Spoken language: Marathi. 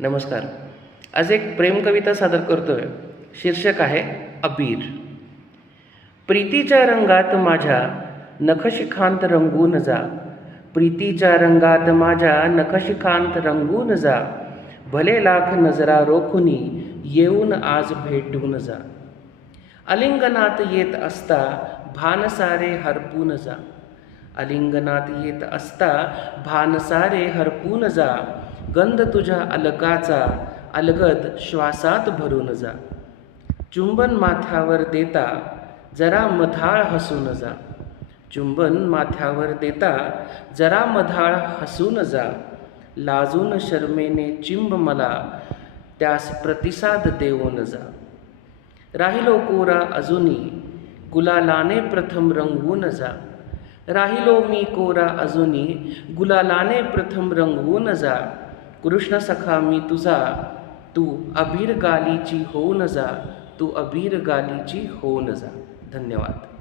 नमस्कार. आज एक प्रेम कविता सादर करतोय. शीर्षक आहे अबीर. प्रीतीच्या रंगात माझ्या नखशिखांत रंगून जा. प्रीतीच्या रंगात माझ्या नखशिखांत रंगून जा. भले लाख नजरा रोखुनी येऊन आज भेटून जा. आलिंगनात येत असता भान सारे हरपून जा. आलिंगनात येत असता भान सारे हरपून जा. गंध तुझ्या अलकाचा अलगद श्वासात भरून जा. चुंबन माथ्यावर देता जरा मधाळ हसून जा. चुंबन माथ्यावर देता जरा मधाळ हसून जा. लाजून शर्मेने चिंब मला त्यास प्रतिसाद देऊन जा. राहिलो कोरा अजूनी गुलालाने प्रथम रंगवून जा. राहिलो मी कोरा अजूनी गुलालाने प्रथम रंगवून जा. कृष्ण सखा मी तुझा तू अबीर गालीची होऊन जा. तू अबीर गालीची होऊन जा. धन्यवाद.